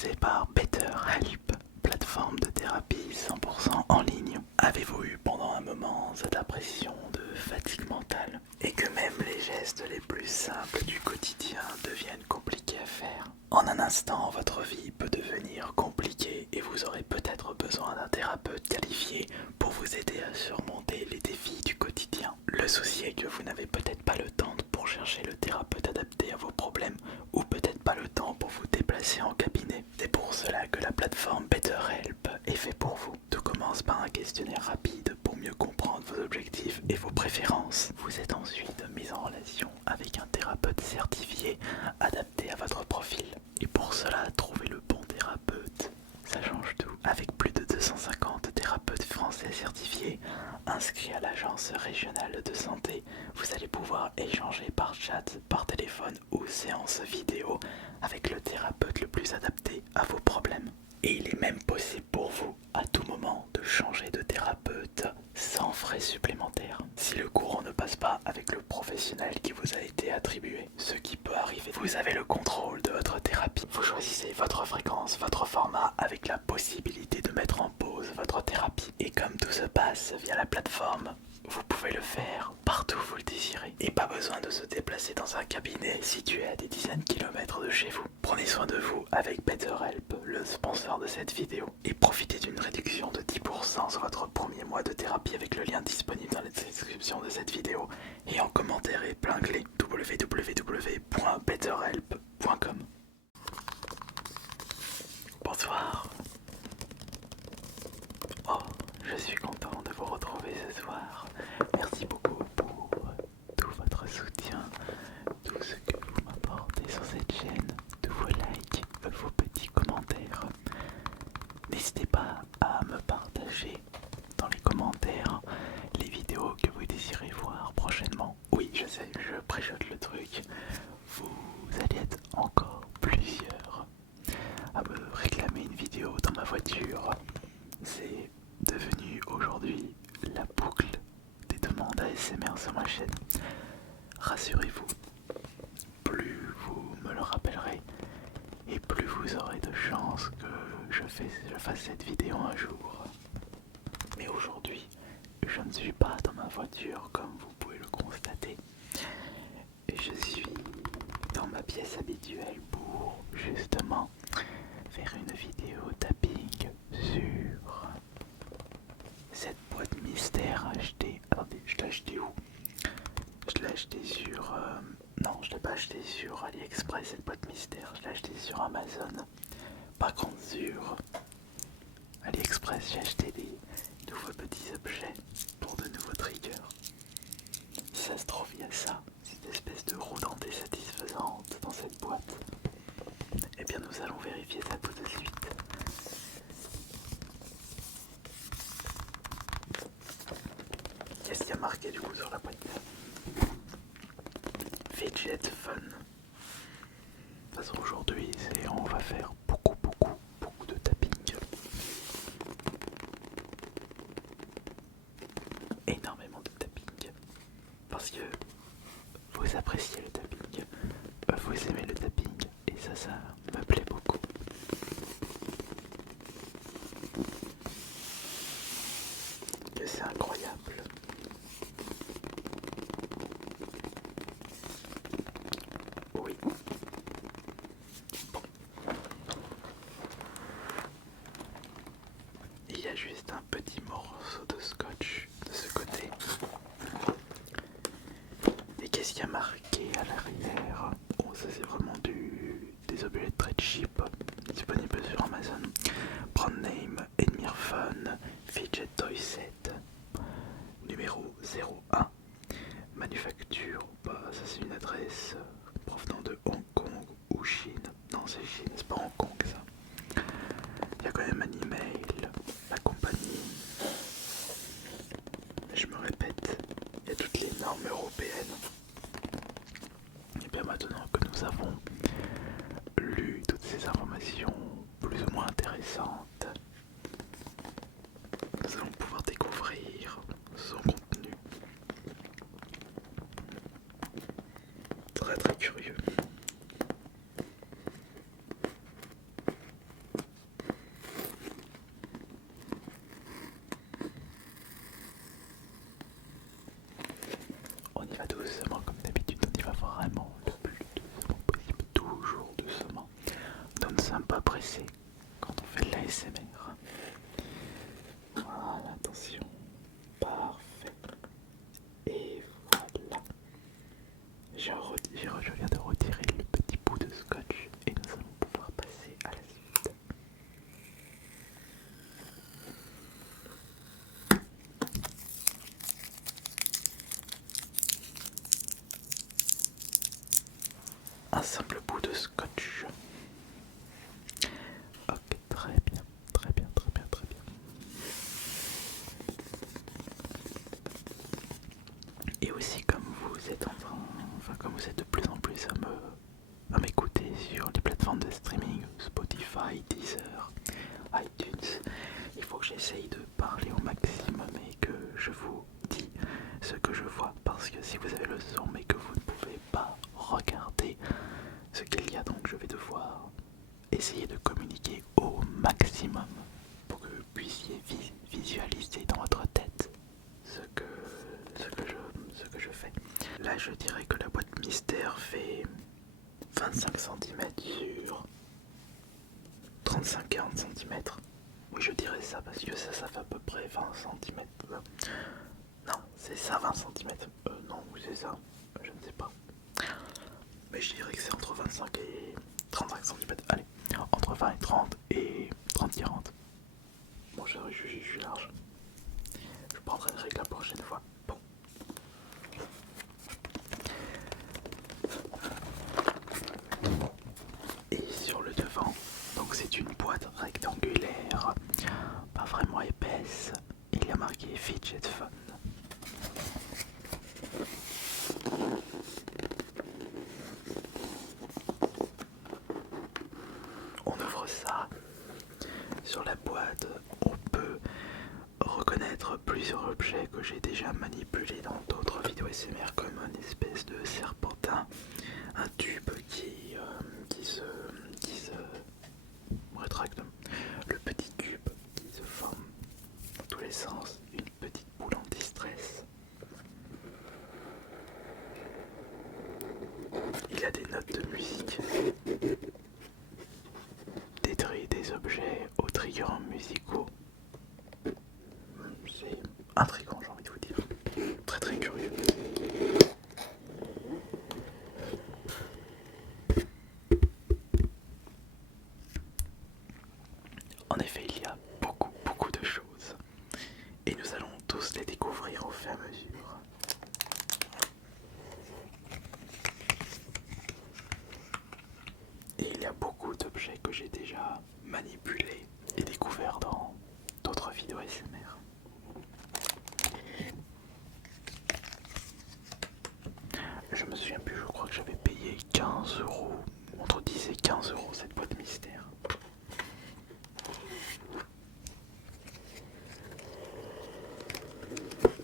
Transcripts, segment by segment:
proposé par BetterHelp, plateforme de thérapie 100% en ligne. Avez-vous eu pendant un moment cette impression de fatigue mentale et que même les gestes les plus simples du quotidien deviennent compliqués à faire? En un instant, votre vie peut devenir compliquée et vous aurez peut-être besoin d'un thérapeute qualifié pour vous aider à surmonter les défis du quotidien. Le souci est que vous n'avez peut-être pas le temps pour chercher le thérapeute adapté à vos problèmes ou peut-être pas le temps pour vous déplacer en cabinet. C'est pour cela que la plateforme BetterHelp est faite pour vous. Tout commence par un questionnaire rapide pour mieux comprendre vos objectifs et vos préférences. Vous êtes ensuite mis en relation avec un thérapeute certifié adapté à votre profil. Et pour cela, trouver le bon thérapeute, ça change tout. Avec plus de 250 thérapeutes français certifiés inscrits à l'agence régionale de santé, vous allez pouvoir échanger par chat, par téléphone ou séance vidéo avec le thérapeute le plus adapté à vos problèmes. Et il est même possible pour vous, à tout moment, de changer de thérapeute sans frais supplémentaires. Si le courant ne passe pas avec le professionnel qui vous a été attribué, ce qui peut arriver, vous avez le contrôle de votre thérapie. Vous choisissez votre fréquence, votre format avec la possibilité de mettre en pause votre thérapie. Et comme tout se passe via la plateforme, vous pouvez le faire partout où vous le désirez. Et pas besoin de se déplacer dans un cabinet situé à des dizaines de kilomètres de chez vous. Prenez soin de vous avec BetterHelp, le sponsor de cette vidéo. Et profitez d'une réduction de 10% sur votre premier mois de thérapie avec le lien disponible dans la description de cette vidéo et en commentaire épinglé www.betterhelp.com. Bonsoir. Oh, je suis content de vous retrouver ce soir. Merci beaucoup pour tout votre soutien, tout ce que vous m'apportez sur cette chaîne, tous vos likes, vos petits commentaires. N'hésitez pas à me partager dans les commentaires les vidéos que vous désirez voir prochainement. Oui, je sais, je préchote le truc. Vous allez être encore plusieurs à me réclamer une vidéo dans ma voiture. C'est devenu aujourd'hui la boucle des demandes ASMR sur ma chaîne. Rassurez-vous, plus vous me le rappellerez et plus vous aurez de chances que je fasse cette vidéo un jour. Mais aujourd'hui, je ne suis pas dans ma voiture comme vous pouvez le constater. Je suis dans ma pièce habituelle pour justement faire une vidéo tapping sur cette boîte mystère achetée. Attendez, je l'ai acheté où? Je l'ai acheté sur... non, je l'ai pas acheté sur AliExpress, cette boîte mystère. Je l'ai acheté sur Amazon. Par contre sur AliExpress, j'ai acheté des nouveaux petits objets pour de nouveaux triggers. Ça se trouve, il y a ça, cette espèce de roue dentée satisfaisante dans cette boîte. Eh bien, nous allons vérifier ça tout de suite. Qu'est-ce qu'il y a marqué du coup sur la boîte? Fidget Fun. De toute façon, aujourd'hui, on va faire beaucoup de tapping. Énormément de tapping. Parce que vous appréciez le tapping, vous aimez le tapping, et ça me plaît beaucoup. Et c'est incroyable. Oui. Bon. Il y a juste un petit morceau de scotch de ce côté. Et qu'est-ce qu'il y a marqué à l'arrière? Bon, ça c'est vraiment des objets très cheap, disponibles sur Amazon. Brand name Edmir Fun Fidget Toy Set numéro 01. Manufacture, bah ça c'est une adresse provenant de Hong Kong ou Chine. Non, c'est Chine, c'est pas Hong Kong ça. Il y a quand même un email, la compagnie. Je me répète, il y a toutes les normes européennes. Et bien maintenant que nous avons lu toutes ces informations plus ou moins intéressantes, nous allons pouvoir découvrir son contenu. Très sommes pas pressés quand on fait de l'ASMR. Voilà, attention. Parfait. Et voilà. Je viens de retirer le petit bout de scotch et nous allons pouvoir passer à la suite. Un simple bout de scotch. Ok, très bien, très bien, très bien, très bien. Et aussi comme vous êtes comme vous êtes de plus en plus à m'écouter sur les plateformes de streaming, Spotify, Deezer, iTunes, il faut que j'essaye de parler au maximum et que je vous dis ce que je vois, parce que si vous avez le son mais que vous ne pouvez pas regarder ce qu'il y a, donc je vais devoir essayer de communiquer au maximum pour que vous puissiez visualiser dans votre tête ce que je fais. Là je dirais que la boîte mystère fait 25 cm sur 35-40 cm. Oui, je dirais ça parce que ça fait à peu près 20 cm. Non, c'est ça 20 cm. Non, oui c'est ça. Je ne sais pas. Mais je dirais que c'est entre 25 et 35 cm. Allez, entre 20 et 30 et 30-40. Bon, je suis large. Je prendrai une règle la prochaine fois. Bon. Et sur le devant, donc c'est une boîte rectangulaire, pas vraiment épaisse. Il y a marqué Fidget Fun. On ouvre ça. Sur la boîte, on peut reconnaître plusieurs objets que j'ai déjà manipulés dans d'autres vidéos SMR, comme une espèce de serpentin, un tube qui se rétracte, le petit cube qui se forme dans tous les sens, une petite boule anti-stress. Il y a des notes de musique, des objets aux triggers musicaux. C'est intriguant, j'ai envie de vous dire. Très très curieux. En effet, il y a beaucoup de choses. Et nous allons tous les découvrir au fur et à mesure. Et il y a beaucoup d'objets que j'ai déjà manipulés et découverts dans d'autres vidéos SMR. Je me souviens plus, je crois que j'avais payé 15 €, entre 10 et 15 € cette boîte mystère.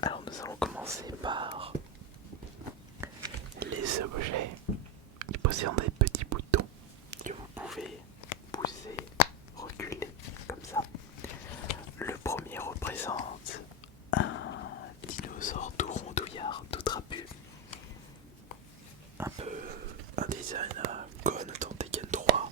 Alors nous allons commencer par les objets qui possèdent des petits boutons que vous pouvez pousser, reculer comme ça. Le premier représente un dinosaure tout rondouillard, tout trapu. Un peu un design Gon dans Tekken 3.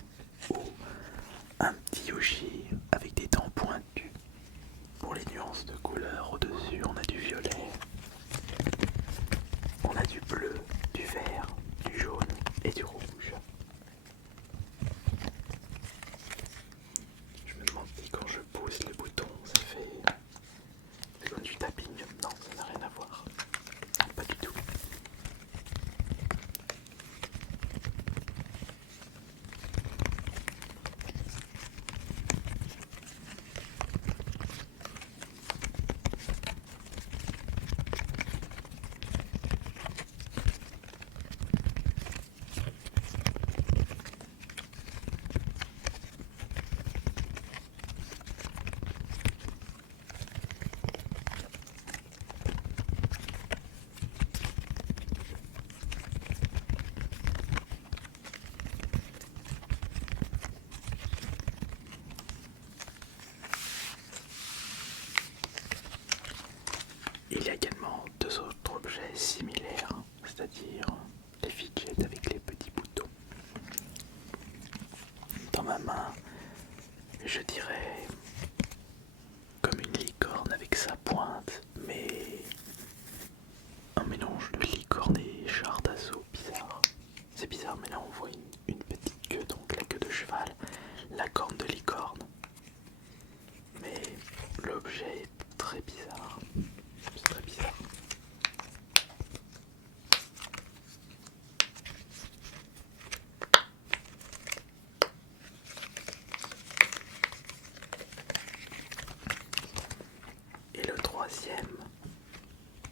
dans ma main, je dirais comme une licorne avec sa pointe, mais un mélange de licorne et char d'assaut bizarre. C'est bizarre, mais là on voit une petite queue, donc la queue de cheval, la corne de licorne. Mais l'objet est très bizarre. C'est très bizarre. Et le troisième,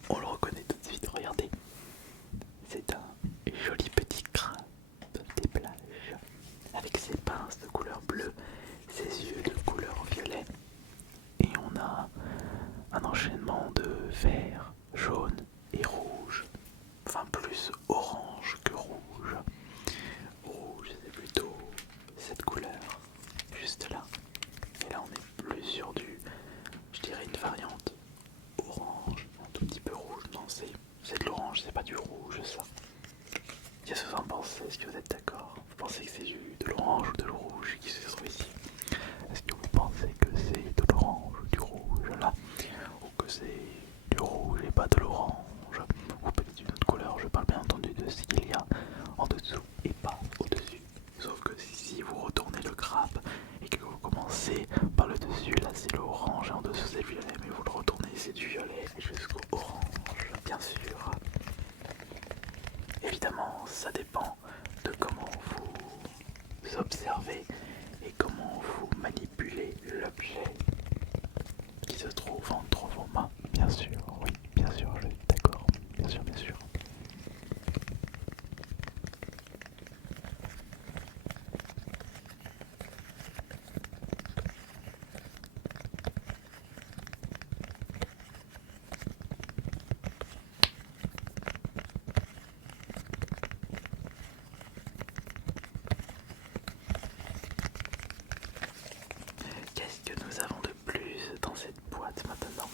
on le reconnaît tout de suite, regardez. C'est un joli petit crabe des plages, avec ses pinces de couleur bleue, ses yeux de couleur violet. Et on a un enchaînement de vert, jaune et rouge. Enfin plus orange que rouge. Rouge c'est plutôt cette couleur, juste là. Et là on est plus sur du, je dirais une variante orange, un tout petit peu rouge. Non, c'est de l'orange, c'est pas du rouge ça. Qu'est-ce que vous en pensez? Est-ce que vous êtes d'accord? Vous pensez que c'est de l'orange ou de rouge qui se trouve ici? Est-ce que vous pensez que c'est de l'orange ou du rouge là? Ou que c'est du rouge et pas de l'orange? Ou peut-être une autre couleur? Je parle bien entendu de ce qu'il y a en dessous et pas au-dessus. Sauf que si vous retournez le crabe et que vous commencez par le dessus, là c'est l'orange et en dessous c'est le violet, mais vous le retournez, c'est du violet jusqu'au orange, bien sûr. Évidemment, ça dépend de comment vous observez et comment vous manipulez l'objet qui se trouve entre vos mains. Bien sûr, oui, bien sûr, je suis d'accord, bien sûr, bien sûr. Qu'est-ce que nous avons de plus dans cette boîte maintenant?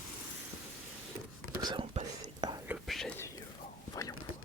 Nous allons passer à l'objet suivant. Voyons voir.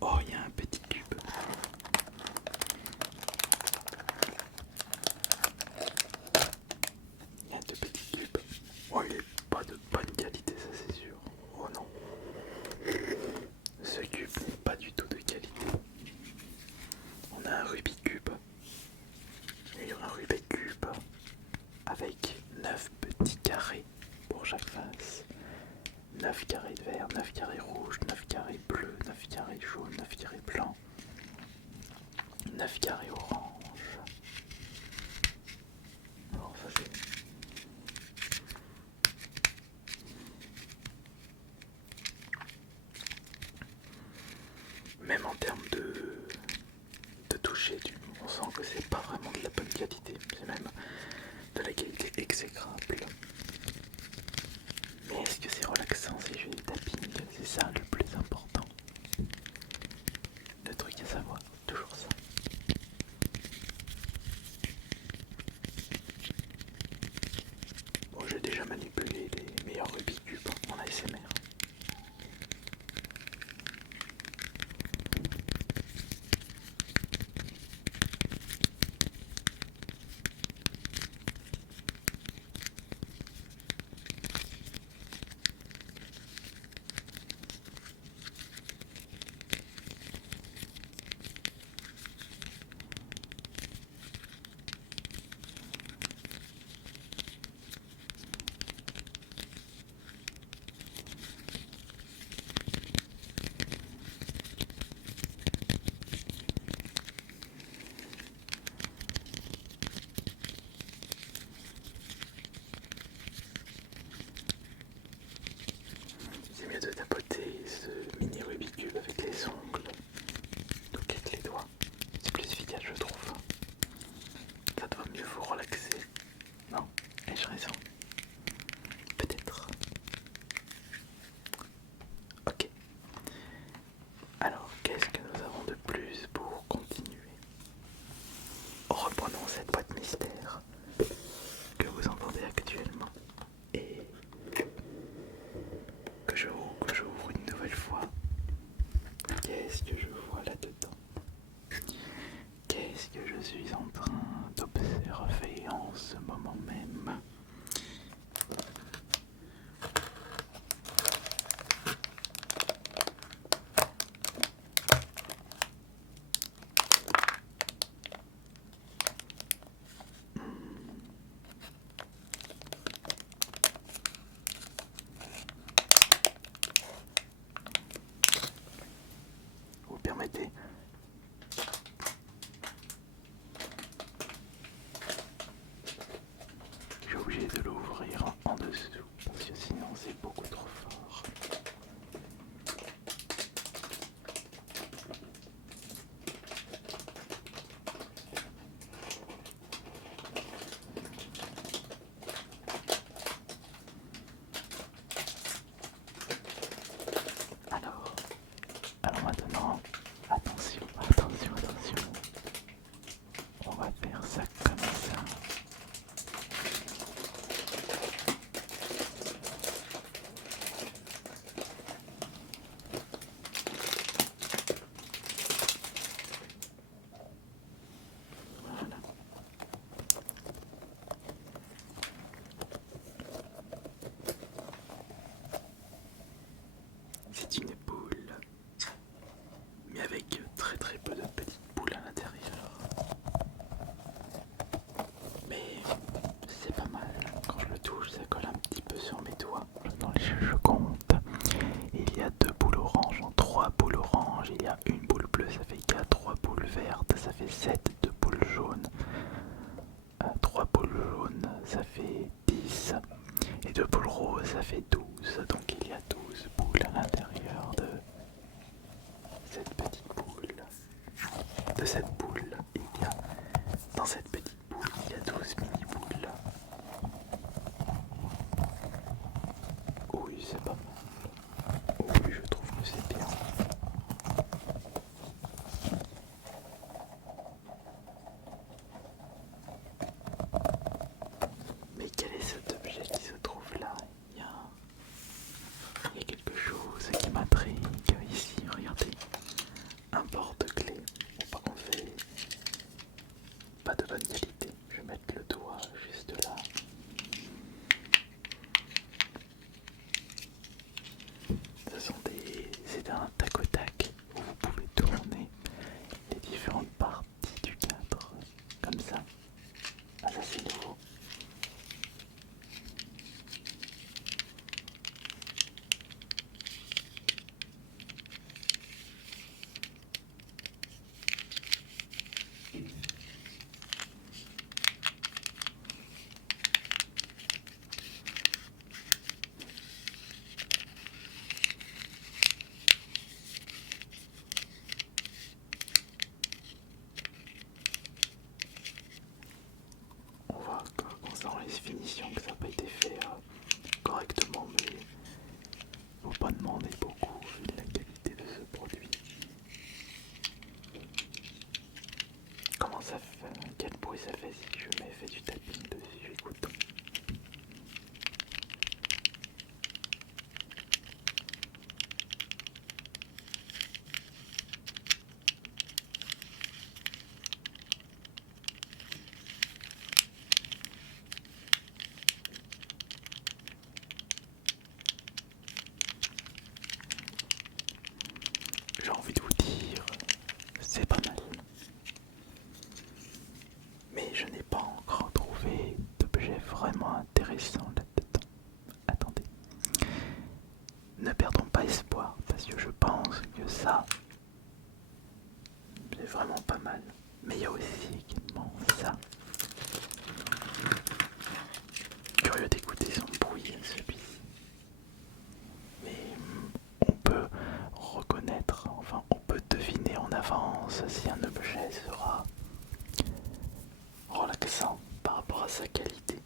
Oh, il y a un petit cube. Il y a deux petits cubes. Oh, il est pas de bonne qualité, ça c'est sûr. Oh non. Ce cube n'est pas du tout de qualité. On a un Rubik's Cube. Et un Rubik's Cube avec 9 petits carrés pour chaque face. 9 carrés verts, 9 carrés rouges, 9 carrés bleus, 9 carrés jaunes, 9 carrés blancs, 9 carrés orange. Alors ça c'est... Même en termes de toucher, on sent que c'est pas vraiment de la bonne qualité. C'est même de la qualité exécrable. Mais est-ce que c'est relaxant ces jeux de tapping? C'est ça le plus important. Le truc à savoir, toujours ça. Bon, j'ai déjà manipulé les meilleurs Rubik's Cube en ASMR. Ai-je raison? Peut-être. Ok. Alors, qu'est-ce que nous avons de plus pour continuer? Reprenons cette boîte mystère que vous entendez actuellement et que j'ouvre une nouvelle fois. Qu'est-ce que je vois là-dedans? Qu'est-ce que je suis en train d'observer en ce moment même? Vous permettez? Je suis obligé de l'ouvrir en dessous parce que sinon c'est beaucoup trop fort. Alors maintenant, attention, attention, attention. On va faire ça comme ça. Voilà. C'est une boule, mais avec très très peu de petites boules à l'intérieur. Mais c'est pas mal. Quand je le touche, ça colle un petit peu sur mes doigts. Dans les jeux, je compte. Il y a 2 boules oranges, 3 boules oranges. Il y a une boule bleue, ça fait 4. 3 boules vertes, ça fait 7. 2 boules jaunes. 3 boules jaunes, ça fait 10. Et 2 boules roses, ça fait 12. Donc il y a 12 boules à l'intérieur de cette petite boule. De cette boule, il y a dans cette petite boule, il y a 12 mini-boules. Oui, c'est pas mal. Oui, je trouve que c'est bien. Mais quel est cet objet qui se trouve là? Il y a quelque chose qui m'intrigue ici, regardez. Un porte-clés. Bon, par contre, c'est pas de bonne qualité. Je vais mettre le doigt juste là. C'est un tac au tac où vous pouvez tourner les différentes parties du cadre comme ça. Ah, ça c'est nouveau. On voit qu'on sent les finitions que ça n'a pas été fait correctement, mais faut pas demander beaucoup vu la qualité de ce produit. Comment ça fait? Quel bruit ça fait si je mets fait du tapping dessus? Écoute. J'ai envie de vous dire, c'est pas mal. Mais je n'ai pas encore trouvé d'objet vraiment intéressant là-dedans. Attendez. Ne perdons pas espoir, parce que je pense que ça, c'est vraiment pas mal. Mais il y a aussi également ça. Curieux d'écouter son bruit, celui-ci. Mais on peut reconnaître, enfin on peut deviner en avance si un objet sera relaxant par rapport à sa qualité.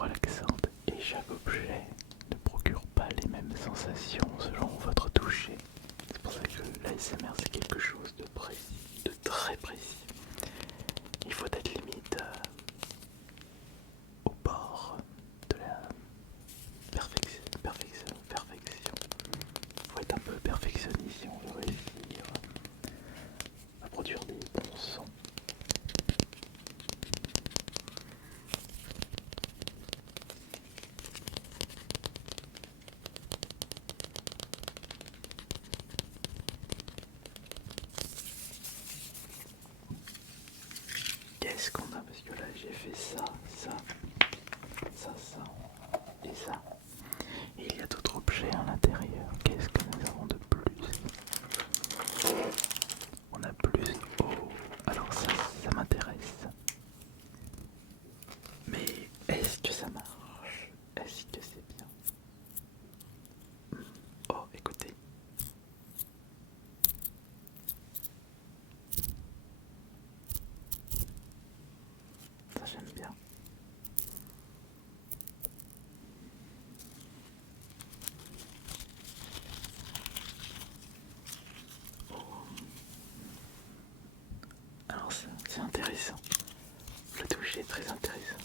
relaxante et chaque objet ne procure pas les mêmes sensations selon votre toucher. C'est pour ça que l'ASMR c'est quelque chose de précis, de très précis. Il faut être limite au bord de la perfection. Il faut être un peu perfectionniste si on veut réussir à produire des bons sons. Qu'est-ce qu'on a? Parce que là j'ai fait ça et ça. Et il y a d'autres objets à l'intérieur. Qu'est-ce que nous avons de plus? On a plus. Oh, alors ça m'intéresse. Mais est-ce que ça marche? Est-ce que c'est bien? Oh, écoutez. Ça j'aime bien. Oh. Alors c'est intéressant. Le toucher est très intéressant.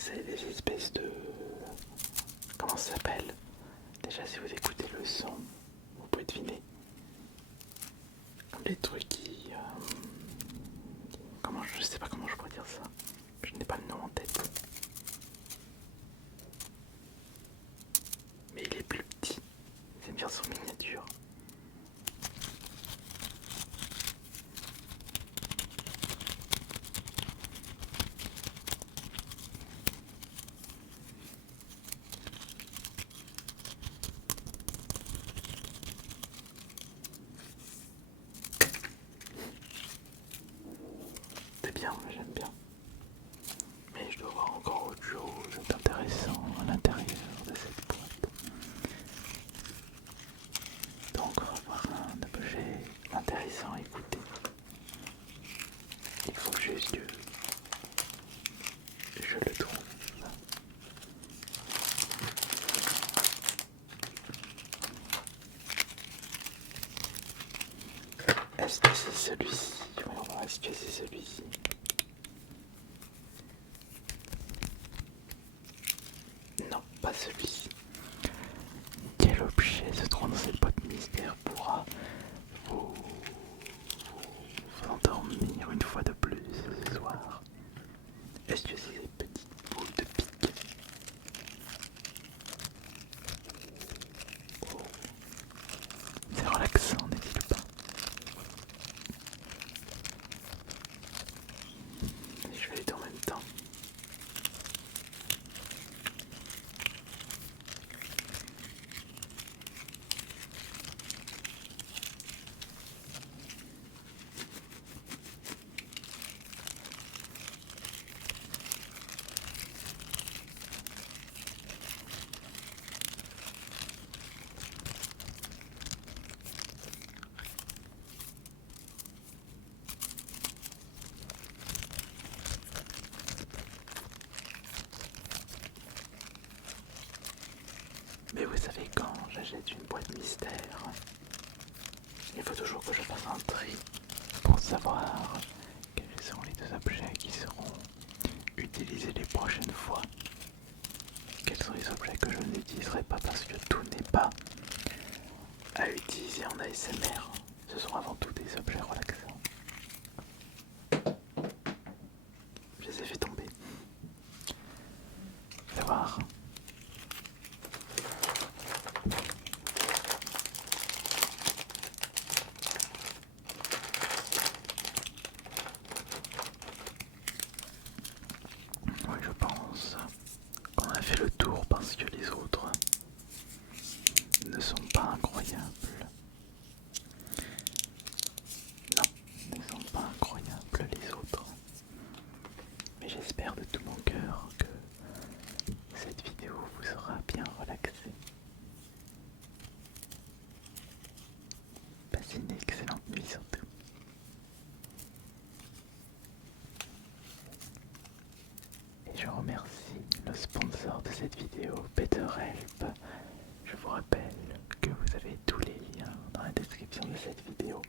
C'est des espèces de... Comment ça s'appelle? Déjà si vous écoutez le son, vous pouvez deviner. Comme les trucs qui... Comment je sais pas comment je pourrais dire ça. Je n'ai pas le nom en tête. Mais il est plus petit. C'est bien son miniature. C'est bien, j'aime bien. Mais je dois voir encore autre chose d'intéressant à l'intérieur de cette boîte. Donc on va voir un objet intéressant à écouter. Il faut juste que je le trouve. Est-ce que c'est celui-ci? On va voir, est-ce que c'est celui-ci? Non, pas celui-ci. Quel objet se trouve dans cette boîte mystère pourra vous endormir une fois de plus ce soir? Est-ce que c'est ces petites boules de pique? Oh. C'est relaxant, n'est-il pas? Je vais les deux en même temps. Mais vous savez, quand j'achète une boîte mystère, il faut toujours que je fasse un tri pour savoir quels sont les deux objets qui seront utilisés les prochaines fois. Quels sont les objets que je n'utiliserai pas parce que tout n'est pas à utiliser en ASMR. Ce sont avant tout des objets relaxants. Je les ai fait tomber. Vous allez voir. Oui, je pense qu'on a fait le tour parce que les autres ne sont pas incroyables. sera bien relaxé. Passez une excellente nuit surtout. Et je remercie le sponsor de cette vidéo, BetterHelp. Je vous rappelle que vous avez tous les liens dans la description de cette vidéo